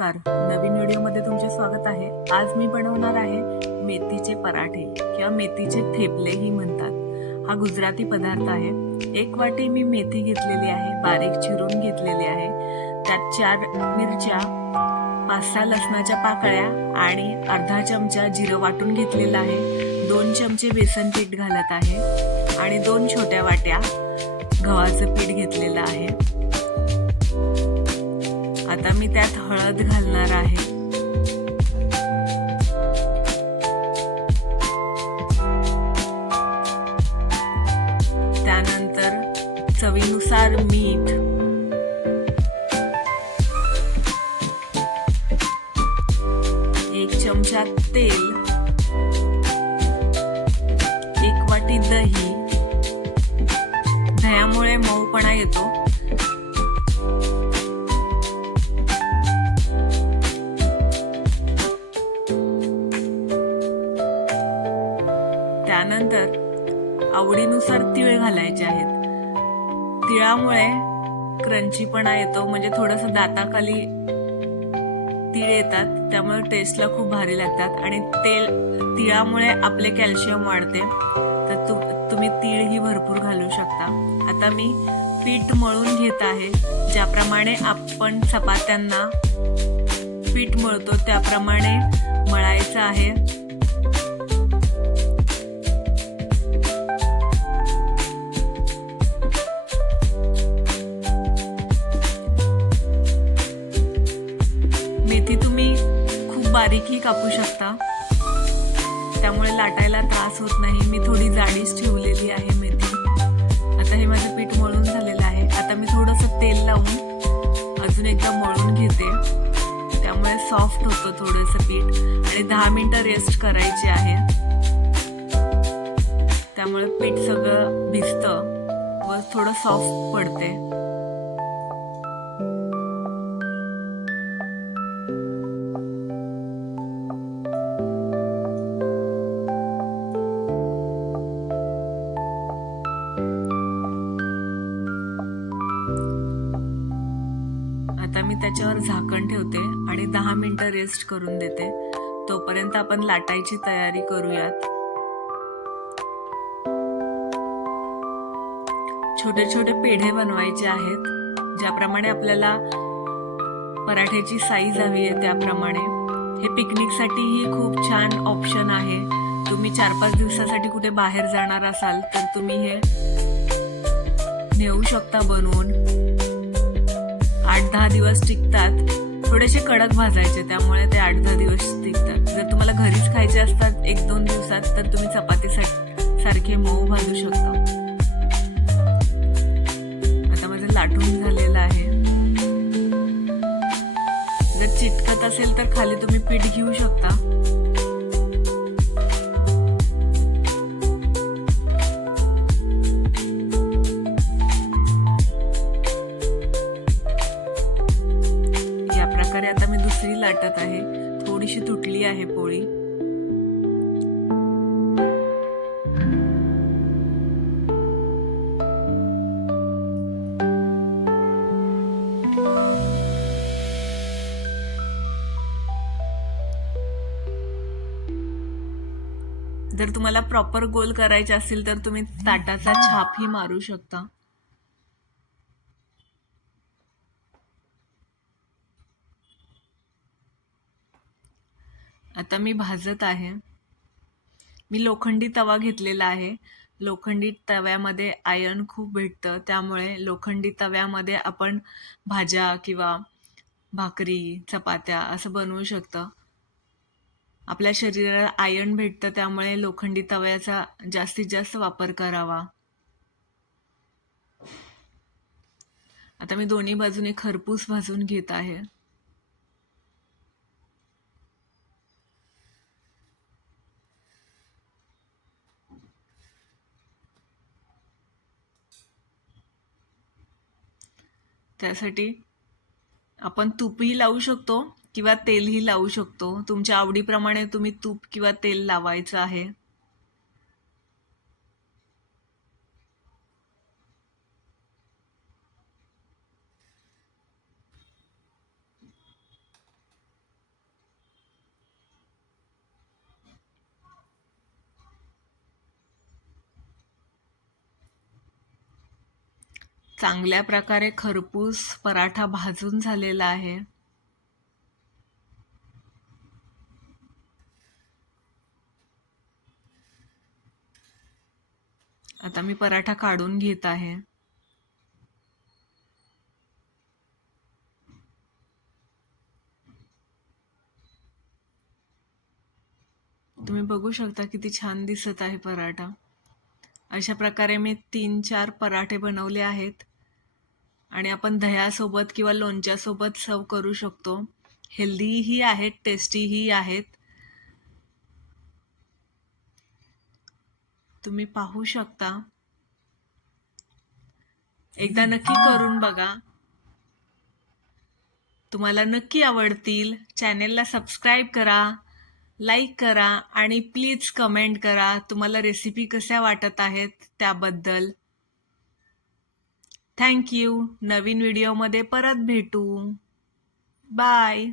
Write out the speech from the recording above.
नमस्कार. नवीन व्हिडिओमध्ये तुमचे स्वागत आहे. आज मी बनवणार आहे मेथीचे पराठे किंवा मेथीचे थेपलेही म्हणतात. हा गुजराती पदार्थ आहे. 1 वाटी मी मेथी घेतलेली आहे, बारीक चिरून घेतलेली आहे. त्यात 4 मिरच्या, 5-6 लसणाच्या पाकळ्या आणि अर्धा चमचा जिरं वाटून घेतलेलं आहे. 2 चमचे बेसन पीठ घालत आहे आणि 2 छोट्या वाट्या गव्हाचं पीठ घेतलेलं आहे. आता मी त्यात हळद घालणार आहे. त्यानंतर चवीनुसार मीठ, एक चमचा तेल, 1 वाटी दही. दह्यामुळे मऊपणा येतो. त्यानंतर आवडीनुसार तीळ घालायचे आहेत. तिळामुळे क्रंचीपणा येतो, म्हणजे थोडंसं दाताखाली तीळ येतात, त्यामुळे टेस्टला खूप भारी लागतात. आणि तिळामुळे आपले कॅल्शियम वाढते, तर तुम्ही तीळही भरपूर घालू शकता. आता मी पीठ मळून घेत आहे. ज्याप्रमाणे आपण चपात्यांना पीठ मळतो त्याप्रमाणे मळायचं आहे. मेथी तुम्ही खूप बारीकही कापू शकता, त्यामुळे लाटायला त्रास होत नाही. मी थोडी जाडीच ठेवलेली आहे मेथी. आता हे माझं पीठ मळून झालेलं आहे. आता मी थोडंसं तेल लावून अजून एकदा मळून घेते, त्यामुळे सॉफ्ट होतं थोडंसं पीठ. आणि 10 मिनिटं रेस्ट करायची आहे, त्यामुळे पीठ सगळं भिजतं व थोडं सॉफ्ट पडते. आता मी त्याच्यावर झाकण ठेवते आणि 10 मिनिटं रेस्ट करून देते. तोपर्यंत आपण लाटायची तयारी करूयात. छोटे छोटे पेढे बनवायचे आहेत. ज्याप्रमाणे आपल्याला पराठ्याची साईज हवी आहे त्याप्रमाणे. हे पिकनिकसाठीही खूप छान ऑप्शन आहे. तुम्ही 4-5 दिवसासाठी कुठे बाहेर जाणार असाल तर तुम्ही हे नेऊ शकता बनवून. 8-10 दिवस टिकतात. थोडेसे कडक भाजायचे, त्यामुळे ते 8-10 दिवस टिकतात. जर तुम्हाला घरीच खायचे असतात 1-2 दिवसात, तर तुम्ही चपाती सारखे मऊ भाजू शकता. आता माझं लाटून झालेलं आहे. जर चिटकत असेल तर खाली तुम्ही पीठ घेऊ शकता. आता मी दुसरी लाटत आहे. थोडीशी तुटली आहे पोळी. जर तुम्हाला प्रॉपर गोल करायचे असेल तर तुम्ही ताटाचा छापही मारू शकता. आता मी भाजत आहे. मी लोखंडी तवा घेतलेला आहे. लोखंडी तव्यामध्ये आयर्न खूप भेटतं, त्यामुळे लोखंडी तव्यामध्ये आपण भाज्या किंवा भाकरी, चपात्या असं बनवू शकतं. आपल्या शरीराला आयर्न भेटतं, त्यामुळे लोखंडी तव्याचा जास्तीत जास्त वापर करावा. आता मी दोन्ही बाजूने खरपूस भाजून घेत आहे. त्यासाठी आपण तूपही लावू शकतो किंवा तेलही लावू शकतो. तुमच्या आवडीप्रमाणे तुम्ही तूप किंवा तेल लावायचं आहे. चांगल्या प्रकारे खरपूस पराठा भाजून झालेला आहे. आता मी पराठा काढून घेत आहे. तुम्ही बघू शकता किती छान दिसत आहे पराठा. अशा प्रकारे मी 3-4 पराठे बनवले आहेत आणि आपण दह्यासोबत किंवा लोणच्यासोबत सर्व करू शकतो. हेल्दीही आहेत, टेस्टीही आहेत. तुम्ही पाहू शकता. एकदा नक्की करून बघा. तुम्हाला नक्की आवडतील. चॅनेलला सबस्क्राईब करा, लाईक करा आणि प्लीज कमेंट करा तुम्हाला रेसिपी कशा वाटत आहेत त्याबद्दल. Thank you. नवीन व्हिडिओमध्ये परत भेटू. बाय.